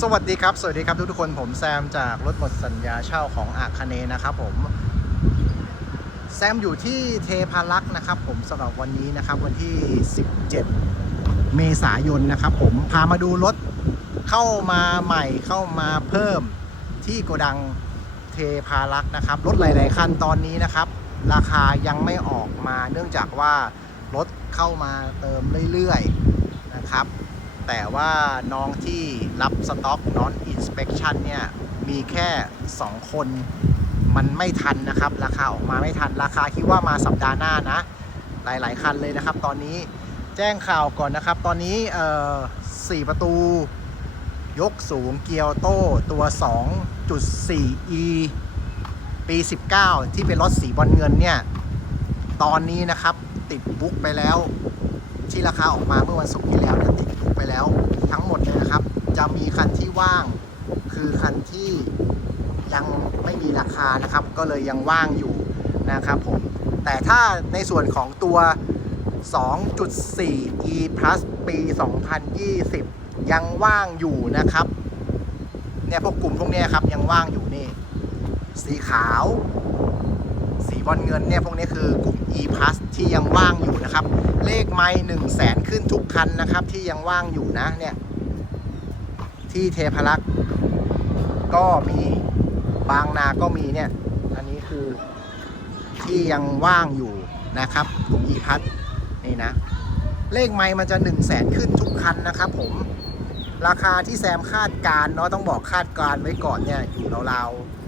สวัสดีครับ สวัสดีครับทุกทุกคนผมแซมจากรถหมดสัญญาเช่าของอาคเนนะครับผม แซมอยู่ที่เทพารักษ์นะครับ ผมสำหรับวันนี้นะครับ วันที่ 17 เมษายนนะครับ ผมพามาดูรถเข้ามาใหม่เข้ามาเพิ่มที่โกดังเทพารักษ์นะครับ รถหลาย ๆ คันตอนนี้นะครับ ราคายังไม่ออกมาเนื่องจากว่ารถเข้ามาเติมเรื่อย ๆ นะครับ แต่ว่าน้องที่รับสต็อกนอนอินสเป t ชันเนี่ยมีแค่ 2 คนมันไม่ทันนะครับ ราคาออกมาไม่ทันราคาคิดว่ามาสัปดาห์หน้านะ หลายๆ คันเลยนะครับ ตอนนี้แจ้งข่าวก่อนนะครับ ตอนนี้เอ่ประตู ยกสูงเกียร์โต้ตัว 2.4e ปี 19 ที่เป็นรถสีบอลเงินเนี่ย ตอนนี้นะครับติดบุ๊กไปแล้ว ที่ราคาออกมาเมื่อวันศุกร์ที่แล้วเนี่ยติด แล้ว ทั้งหมดเลยนะครับ จะมีคันที่ว่าง คือคันที่ยังไม่มีราคานะครับ ก็เลยยังว่างอยู่นะครับผม แต่ถ้าในส่วนของตัว 2.4 e plus ปี 2020 ยังว่างอยู่นะครับ เนี่ยพวกกลุ่มพวกนี้ครับยังว่างอยู่นี่ สีขาว บอลเงินเนี่ยพวกนี้คือกลุ่ม e plus ที่ยังว่างอยู่นะครับ เลขไม้หนึ่งแสนขึ้นทุกคันนะครับ ที่ยังว่างอยู่นะเนี่ยที่เทพรักษ์ก็มีบางนาก็มีเนี่ย อันนี้คือที่ยังว่างอยู่นะครับกลุ่ม e plus นี่นะ เลขไม้มันจะ1 0 0 0 0แสนขึ้นทุกคันนะครับผมราคาที่แซมคาดการเนาะต้องบอกคาดการไว้ก่อนเนี่ยอยู่ราวๆ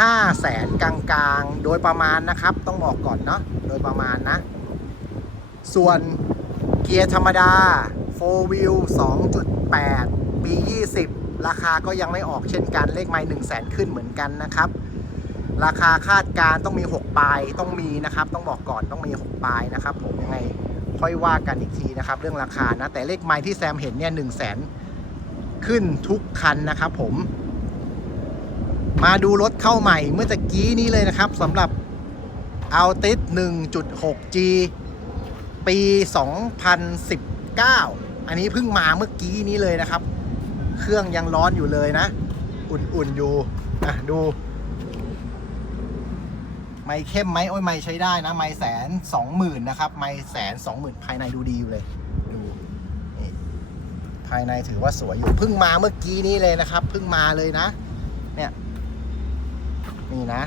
ห้าแสนกลางๆ โดยประมาณนะครับ ต้องบอกก่อนเนาะโดยประมาณนะ ส่วนเกียร์ธรรมดา 4 wheel 2.8ปี20 ราคาก็ยังไม่ออกเช่นกันเลขไม้1 0 0 0 0แสนขึ้นเหมือนกันนะครับ ราคาคาดการณ์ต้องมี 6 ปลายต้องมีนะครับ ต้องบอกก่อนต้องมี 6 ปลายนะครับ ผมยังไงค่อยว่ากันอีกทีนะครับ เรื่องราคานะ แต่เลขไม้ที่แซมเห็นเนี่ย1 0 0 0 0แสนขึ้นทุกคันนะครับผม มาดูรถเข้าใหม่เมื่อตะกี้นี้เลยนะครับสำหรับ a l t i s 1.6G ปี 2019 อันนี้เพิ่งมาเมื่อกี้นี้เลยนะครับ เครื่องยังร้อนอยู่เลยนะ อุ่นๆอยู่อะดู ไม่เข้มไหมโอ้ยไม่ใช้ได้นะ ไม่แสนสองหมื่นนะครับ ไม่แสนสองหมื่นภายในดูดีอยู่เลยดูนี่ภายในถือว่าสวยอยู่เพิ่งมาเมื่อกี้นี้เลยนะครับเพิ่งมาเลยนะ เนี่ย นี่นะ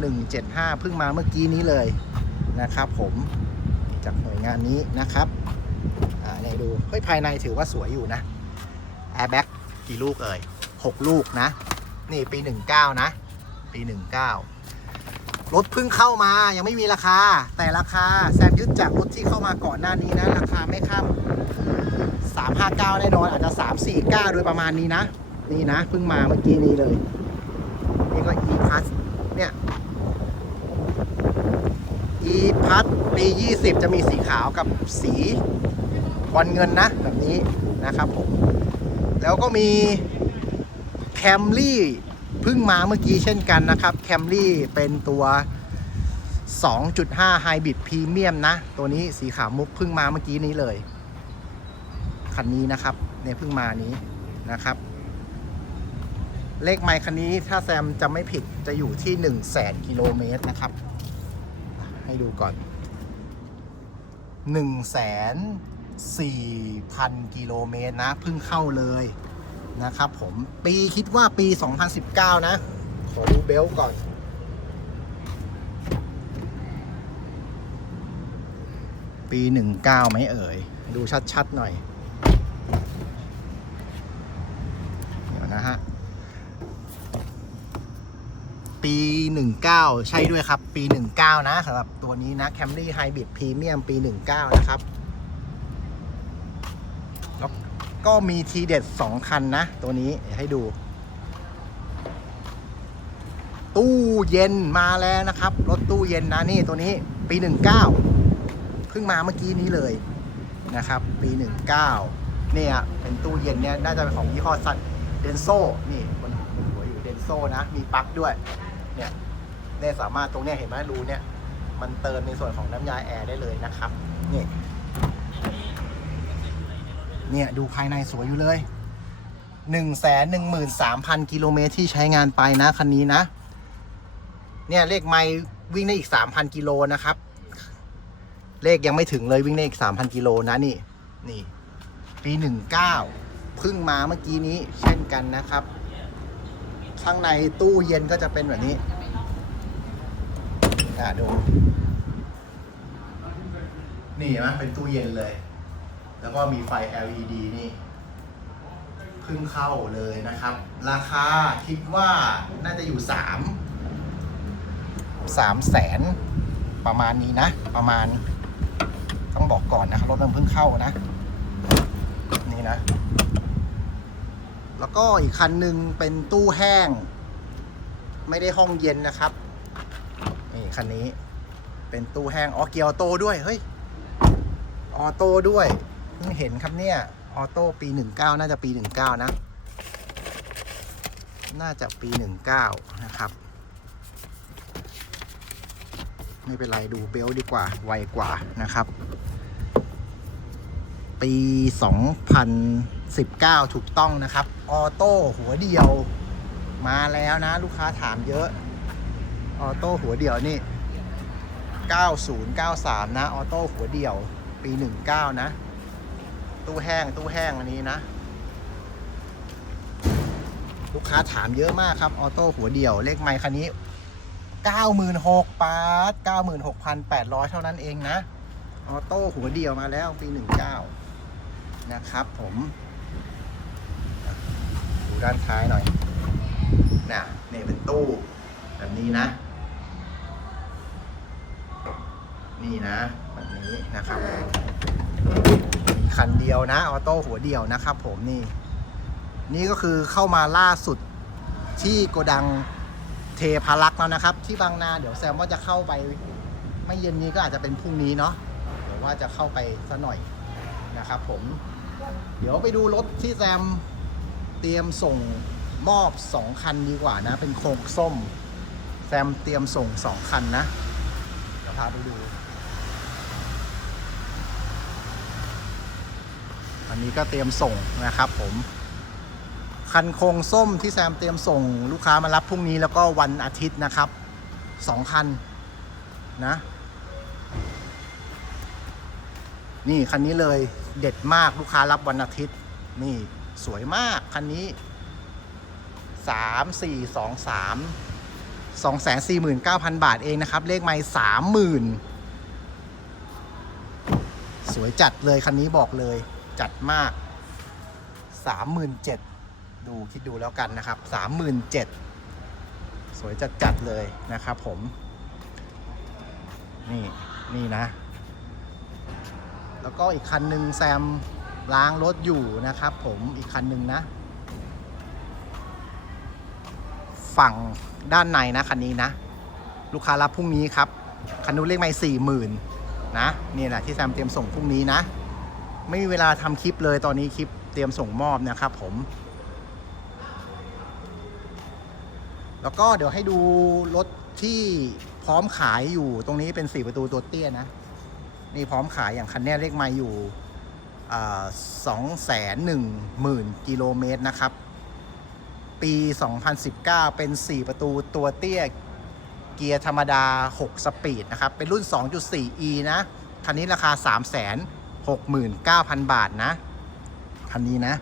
5175เพิ่งมาเมื่อกี้นี้เลยนะครับผมจากหน่วยงานนี้นะครับอ่าเนี่ยดูเฮ้ยภายในถือว่าสวยอยู่นะแอร์แบ็กกี่ลูกเอ่ย6 ลูกนะ นี่ปี 19 นะ ปี 19 รถเพิ่งเข้ามายังไม่มีราคา แต่ราคาแซมยึดจากรถที่เข้ามาก่อนหน้านี้นะ ราคาไม่ข้าม359 แน่นอน อาจจะ 349 โดยประมาณนี้นะ นี่นะเพิ่งมาเมื่อกี้นี้เลย นี่ก็ e plus เนี่ย e plus ปี 20 จะมีสีขาวกับสีบอลเงินนะ แบบนี้นะครับผม แล้วก็มี Camry เพิ่งมาเมื่อกี้เช่นกันนะครับ Camry เป็นตัว 2.5 Hybrid Premium นะ ตัวนี้สีขาวมุกเพิ่งมาเมื่อกี้นี้เลย คันนี้นะครับเนี่ยเพิ่งมานี้นะครับ เลขไมค์คันนี้ถ้าแซมจะไม่ผิดจะอยู่ที่1 0 0 0 0แสนกิโลเมตรนะครับ ให้ดูก่อน 1 4 0 0 0 กิโลเมตรนะเพิ่งเข้าเลยนะครับผมปีคิดว่าปี 2019 นะ ขอดูเบลก่อน ปี 19ไหมเอ่ย ดูชัด ๆ หน่อย เดี๋ยวนะฮะ ปี 19 ใช่ด้วยครับ ปี 19 นะสำหรับตัวนี้นะ Camry Hybrid Premium ปี 19 นะครับแล้วก็มีทีเด็ด 2 คันนะ ตัวนี้ให้ดู ตู้เย็นมาแล้วนะครับ รถตู้เย็นนะนี่ตัวนี้ปี 19 เพิ่งมาเมื่อกี้นี้เลยนะครับ ปี 19 เนี่ยเป็นตู้เย็นเนี่ยน่าจะเป็นของยี่ห้อซันเดนโซนี่บนบนหัวอยู่เดนโซนะ มีปลั๊กด้วย เนี่ยสามารถตรงเนี้ยเห็นไหมรูเนี่ย มันเติมในส่วนของน้ำยาแอร์ได้เลยนะครับนี่เนี่ยดูภายในสวยอยู่เลย 1 1 3 0 0 0 กิโลเมตรที่ใช้งานไปนะคันนี้นะ เนี่ยเลขไม่วิ่งได้อีก 3,000 กิโลนะครับ เลขยังไม่ถึงเลยวิ่งได้อีก 3,000 กิโลนะนี่ นี่ ปี 19เพิ่งมาเมื่อกี้นี้เช่นกันนะครับ ข้างในตู้เย็นก็จะเป็นแบบนี้ อ่าดู นี่เห็นไหมเป็นตู้เย็นเลย แล้วก็มีไฟ LED นี่เพิ่งเข้าเลยนะครับ ราคาคิดว่าน่าจะอยู่สามสามแสนประมาณนี้นะ ประมาณ ต้องบอกก่อนนะครับรถมันเพิ่งเข้านะ นี่นะ แล้วก็อีกคันหนึ่งเป็นตู้แห้ง ไม่ได้ห้องเย็นนะครับ คันนี้ เป็นตู้แห้งออเกียร์ออโต้ด้วย เฮ้ย ออโต้ด้วย เพิ่งเห็นครับเนี่ย ออโต้ปี 19 น่าจะปี 19 นะ น่าจะปี 19 นะครับ ไม่เป็นไร ดูเบลดีกว่า ไวกว่านะครับ ปี 2019 ถูกต้องนะครับ ออโต้หัวเดียวมาแล้วนะ ลูกค้าถามเยอะ ออโต้หัวเดี่ยวนี่ 9093 นะ ออโต้หัวเดี่ยว ปี 19 นะ ตู้แห้ง ตู้แห้งอันนี้นะ ลูกค้าถามเยอะมากครับ ออโต้หัวเดี่ยว เลขไมค์คันนี้ 96,000ปาร์ต96,800 เท่านั้นเองนะ ออโต้หัวเดี่ยวมาแล้วปี 19 นะครับผม ดูด้านท้ายหน่อยนะนี่เป็นตู้แบบนี้นะ นี่นะแบบนี้นะครับมีคันเดียวนะออโต้หัวเดียวนะครับ ผมนี่ นี่ก็คือเข้ามาล่าสุดที่โกดังเทพารักษ์แล้วนะครับ ที่บางนาเดี๋ยวแซมว่าจะเข้าไป ไม่เย็นนี้ก็อาจจะเป็นพรุ่งนี้เนาะเดี๋ยวว่าจะเข้าไปสัหน่อยนะครับผม เดี๋ยวไปดูรถที่แซมเตรียมส่งมอบสองคันดีกว่านะ เป็นโครงส้ม แซมเตรียมส่งสองคันนะเดี๋ยวพาไปดู นนี้ก็เตรียมส่งนะครับผม คันโครงส้มที่แซมเตรียมส่ง ลูกค้ามารับพรุ่งนี้แล้วก็วันอาทิตย์นะครับสองคันนะ นี่คันนี้เลยเด็ดมากลูกค้ารับวันอาทิตย์ นี่สวยมากคันนี้สามสี่สองสามสองแสนสี่หมื่นเก้าพันบาทเองนะครับ เลขไม่สามหมื่นสวยจัดเลยคันนี้บอกเลย จัดมากสามหมื่นเจ็ดดูคิดดูแล้วกันนะครับสามหมื่นเจ็ดสวยจัดจัดเลยนะครับผม นี่นี่นะ แล้วก็อีกคันหนึ่งแซมล้างรถอยู่นะครับผมอีกคันหนึ่งนะ ฝั่งด้านในนะคันนี้นะ ลูกค้ารับพรุ่งนี้ครับ คันนู้นเลขไม่สี่หมื่นนะ นี่แหละที่แซมเตรียมส่งพรุ่งนี้นะ ไม่มีเวลาทำคลิปเลยตอนนี้คลิปเตรียมส่งมอบนะครับผม แล้วก็เดี๋ยวให้ดูรถที่พร้อมขายอยู่ตรงนี้เป็นสี่ประตูตัวเตี้ยนะ นี่พร้อมขายอย่างคันนี้เลขไมาอยู่สองแสนหนึ่งหมื่นกิโลเมตรนะครับ ปี 2019 เป็น 4 ประตูตัวเตี้ยเกียร์ธรรมดา 6 สปีดนะครับ เป็นรุ่น 2.4e นะ คันนี้ราคา 69,000 บาทนะ คันนี้นะ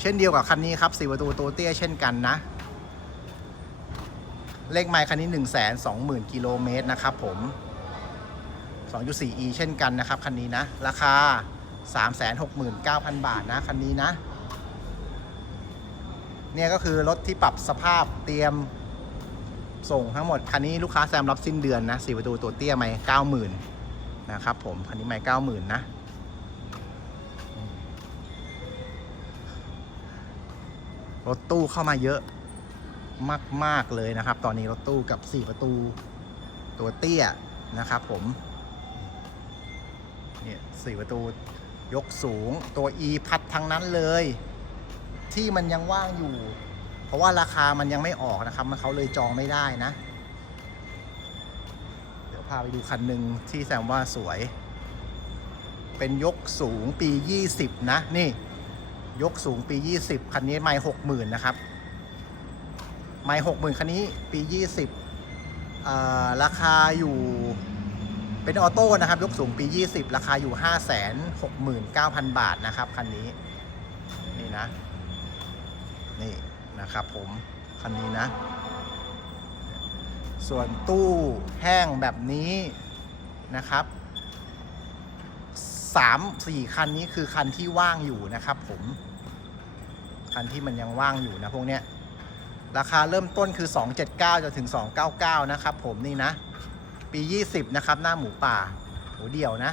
เช่นเดียวกับคันนี้ครับ4ประตูตัวเตี้ยเช่นกันนะ เลขไมล์คันนี้ 120,000กิโลเมตรนะครับผม 2.4e เช่นกันนะครับ คันนี้นะ ราคา 369,000 บาทนะคันนี้นะ เนี่ยก็คือรถที่ปรับสภาพเตรียมส่งทั้งหมด คันนี้ลูกค้าแซมรับสิ้นเดือนนะสี่ประตูตัวเตี้ยไม่เก้าหมื่น นะครับผม คันนี้ไม่เก้าหมื่นนะ รถตู้เข้ามาเยอะมาก ๆ เลยนะครับ ตอนนี้รถตู้กับ 4 ประตูตัวเตี้ยนะครับผม เนี่ยสี่ประตูยกสูงตัว e พัดทั้งนั้นเลย ที่มันยังว่างอยู่ เพราะว่าราคามันยังไม่ออกนะครับ มันเขาเลยจองไม่ได้นะ พาไปดูคันหนึ่งที่แซมว่าสวย เป็นยกสูงปี 20 นะ นี่ ยกสูงปี 20 คันนี้ไม่หกหมื่นนะครับ ไม่หกหมื่นคันนี้ปี 20ราคาอยู่เป็นออโต้นะครับ ยกสูงปี 20 ราคาอยู่ 569,000 บาทนะครับ คันนี้ นี่นะ นี่นะครับผม คันนี้นะ ส่วนตู้แห้งแบบนี้นะครับสามสี่คันนี้คือคันที่ว่างอยู่นะครับผม คันที่มันยังว่างอยู่นะพวกเนี้ยราคาเริ่มต้นคือ 279จนถึง 299 นะครับผมนี่นะ ปี 20 นะครับ หน้าหมูป่าโหเดี่ยวนะ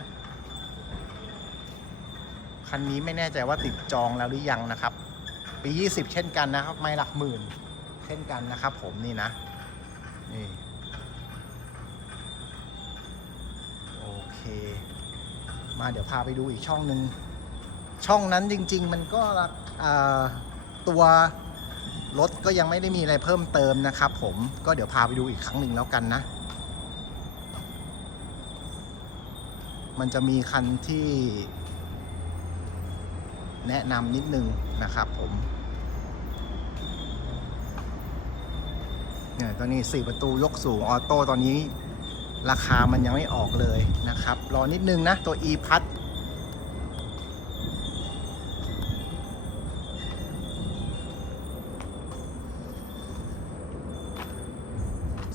คันนี้ไม่แน่ใจว่าติดจองแล้วหรือยังนะครับ ปี 20 เช่นกันนะครับ ไม่หลักหมื่น เช่นกันนะครับผมนี่นะ นี่ โอเค มาเดี๋ยวพาไปดูอีกช่องหนึ่ง ช่องนั้นจริง ๆ มันก็ตัวรถก็ยังไม่ได้มีอะไรเพิ่มเติมนะครับผมก็เดี๋ยวพาไปดูอีกครั้งหนึ่งแล้วกันนะ มันจะมีคันที่แนะนำนิดนึงนะครับผม เนี่ยตอนนี้ 4 ประตูยกสูงออโต้ตอนนี้ ราคามันยังไม่ออกเลยนะครับ รอนิดนึงนะ ตัว e พัด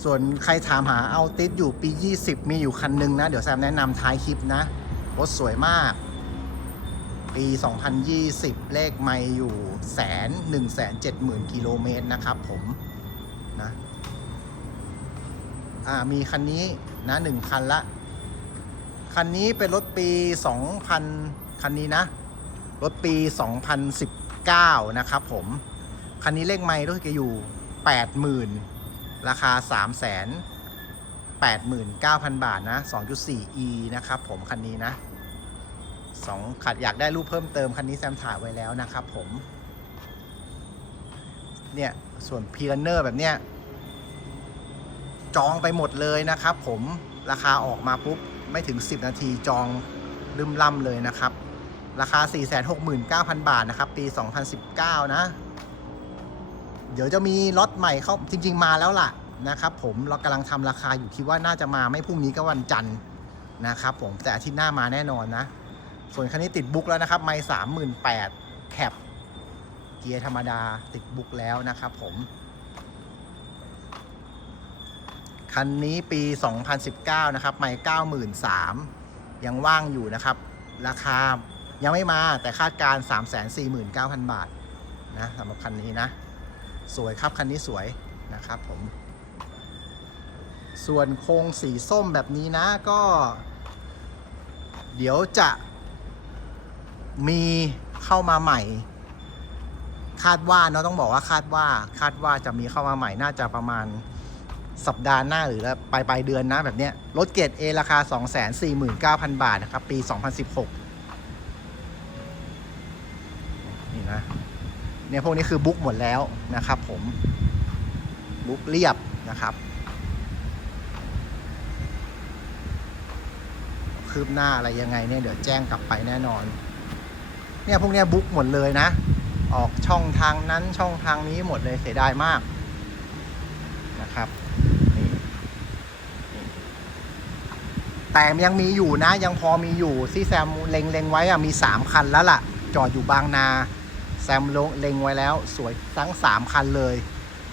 ส่วนใครถามหาเอาติดอยู่ปี 20 มีอยู่คันหนึงนะ เดี๋ยวแซมแนะนำท้ายคลิปนะรถสวยมาก ปี 2020 เลขไม่อยู่แสนหนึ่งแสนเจ็ดหมื่นกิโลเมตรนะครับผมนะ อ่ามีคันนี้นะหนึ่งคันละ คันนี้เป็นรถปี 2000 คันนี้นะ รถปี 2019 นะครับผม คันนี้เลขไม่รถจะอยู่ 80,000 ราคา3 8 9 0 0 0 บาทนะ 2.4e นะครับผมคันนี้นะสองขัดอยากได้รูปเพิ่มเติมคันนี้แซมถ่ายไว้แล้วนะครับผม เนี่ย ส่วนพีรันเนอร์แบบเนี้ย จองไปหมดเลยนะครับ ผมราคาออกมาปุ๊บไม่ถึง 10 นาทีจองลืมล่ำเลยนะครับ ราคา 469,000 บาทนะครับ ปี 2019 นะ เดี๋ยวจะมีล็อตใหม่เข้าจริง ๆ มาแล้วล่ะนะครับ ผมเรากำลังทำราคาอยู่คิดว่าน่าจะมาไม่พรุ่งนี้ก็วันจันทร์นะครับ ผมแต่อาทิตย์หน้ามาแน่นอนนะ ส่วนคันนี้ติดบุ๊กแล้วนะครับ ไม่สามหมื่นแปดแคปเกียร์ธรรมดาติดบุ๊กแล้วนะครับผม คันนี้ปี 2019 นะครับไม่93,000 ยังว่างอยู่นะครับ ราคายังไม่มาแต่คาดการณ์349,000 บาทนะสำหรับคันนี้นะ สวยครับคันนี้สวยนะครับผม ส่วนโครงสีส้มแบบนี้นะก็ เดี๋ยวจะมีเข้ามาใหม่ คาดว่าเนาะต้องบอกว่าคาดว่าคาดว่าจะมีเข้ามาใหม่น่าจะประมาณ สัปดาห์หน้าหรือปลายปลายเดือนนะแบบเนี้ยรถเกรด A ราคา 249,000 บาทนะครับ ปี 2016 นี่นะ เนี่ยพวกนี้คือบุ๊กหมดแล้วนะครับผม บุ๊กเรียบนะครับ คืบหน้าอะไรยังไงเนี่ยเดี๋ยวแจ้งกลับไปแน่นอน เนี่ยพวกเนี้ยบุ๊กหมดเลยนะ ออกช่องทางนั้นช่องทางนี้หมดเลยเสียดายมากนะครับนี่นี่ แต่ยังมีอยู่นะยังพอมีอยู่ที่แซมเล็งเล็งไว้อะมี 3 คันแล้วล่ะ จอดอยู่บางนา แซมลงเล็งไว้แล้ว สวยทั้ง 3 คันเลย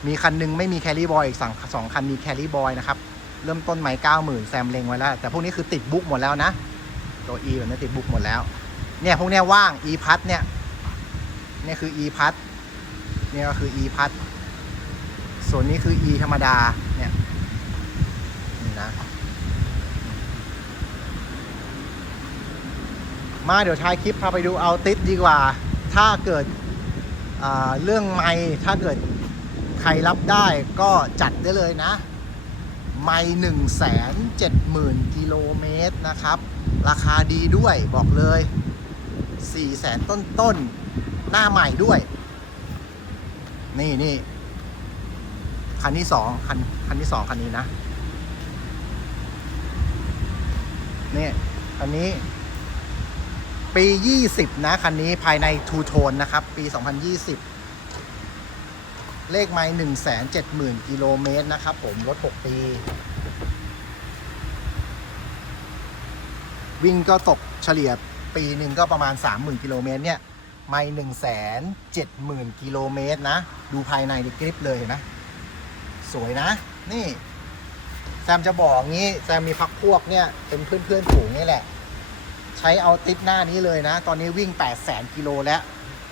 มีคันหนึงไม่มีแคลรี่บอยอีกสองสองคันมีแคลรี่บอยนะครับ เริ่มต้นใหม่เก้าหมื่นแซมเล็งไว้แล้ว แต่พวกนี้คือติดบุ๊กหมดแล้วนะ ตัว E แบบนี้ติดบุ๊กหมดแล้ว เนี่ยพวกเนี้ยว่าง E พัดเนี่ยเนี่ยคือ E พัดเนี่ยก็คือ E พัดส่วนนี้คือ E ธรรมดา เนี่ยนี่นะ มาเดี๋ยวท้ายคลิปพาไปดูเอาติดดีกว่า ถ้าเกิดเรื่องไม่ถ้าเกิดใครรับได้ก็จัดได้เลยนะ ไม่หนึ่งแสนเจ็ดหมื่นกิโลเมตรนะครับ ราคาดีด้วยบอกเลยสี่แสนต้นต้นหน้าใหม่ด้วย นี่นี่คันที่สองคันคันที่สองคันนี้นะนี่คันนี้ ปี 20 นะ คันนี้ภายในทูโทนนะครับ ปี 2020 เลขไมล์170,000 กิโลเมตรนะครับ ผมรถ 6 ปี วิ่งก็ตกเฉลี่ยปีหนึ่งก็ประมาณ 30,000 กิโลเมตรเนี่ย ไม่หนึ่งแสนเจ็ดหมื่นกิโลเมตรนะ ดูภายในดิกริปเลยเห็นไหมสวยนะ นี่ แซมจะบอกงี้ แซมมีพักพวกเนี่ย เป็นเพื่อนเพื่อนๆฝูงนี่แหละ ใช้เอาติดหน้านี้เลยนะ ตอนนี้วิ่ง 8 0 0แสนกิโลแล้ว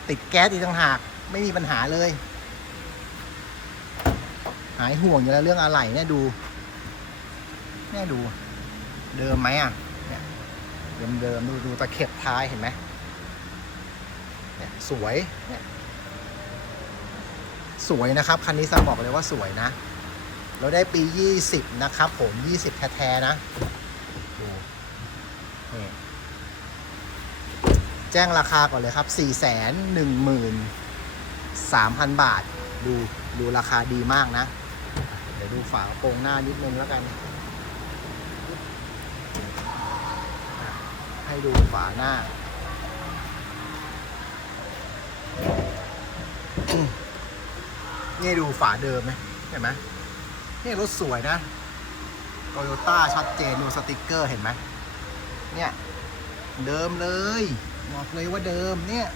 ติดแก๊สอีกต่างหาก ไม่มีปัญหาเลย หายห่วงอยู่แล้วเรื่องอะไรเนี่ยดู เนี่ยดู เดิมไหมอะ เนี่ย เดิมเดิมดูดูตะเข็บท้ายเห็นไหมเนี่ยสวยเนี่ยสวยนะครับ คันนี้ซัมบอกเลยว่าสวยนะ เราได้ปี 20 นะครับผม 20 แท้ๆนะ ดูนี่ แจ้งราคาก่อนเลยครับ 4 1 3 0 0 0 บาท ดูดูราคาดีมากนะ เดี๋ยวดูฝากระโปรงหน้านิดนึงแล้วกัน ให้ดูฝาหน้า นี่ดูฝาเดิมไหมเห็นไหมนี่รถสวยนะโตโยต้าชัดเจนดูสติกเกอร์เห็นไหมเนี่ย เดิมเลย บอกเลยว่าเดิมเนี่ย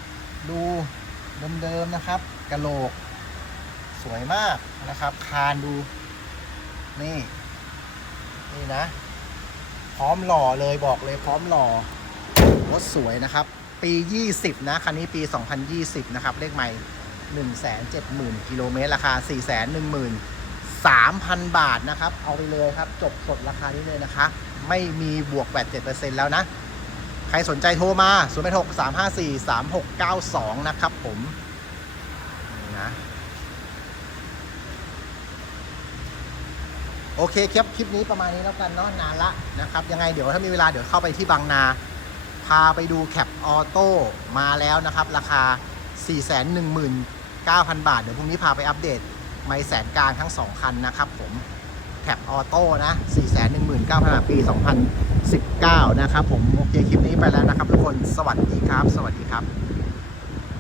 ดูเดิมๆนะครับกระโหลก สวยมากนะครับ คานดู นี่ นี่นะ พร้อมหล่อเลยบอกเลยพร้อมหล่อรถสวยนะครับ ปี 20 นะคันนี้ปี 2020 นะครับ เลขใหม่ 170,000กิโลเมตรราคา 413,000 บาทนะครับ เอาไปเลยครับ จบสดราคานี้เลยนะคะ ไม่มีบวกแบต7%แล้วนะ ใครสนใจโทรมา0 6 3 5 4 3 6 9 2 นะครับผมนี่นะโอเคครับคลิปนี้ประมาณนี้แล้วกันเนาะนานละนะครับ ยังไงเดี๋ยวถ้ามีเวลาเดี๋ยวเข้าไปที่บางนา พาไปดูแคปออโต้มาแล้วนะครับ ราคา 419,000 บาท เดี๋ยวพรุ่งนี้พาไปอัปเดตไม่แสนกลางทั้ง 2 คันนะครับผม แคปออโต้นะ 419,000บาทปี 2019 นะครับผม โอเค คลิปนี้ไปแล้วนะครับทุกคน สวัสดีครับ สวัสดีครับ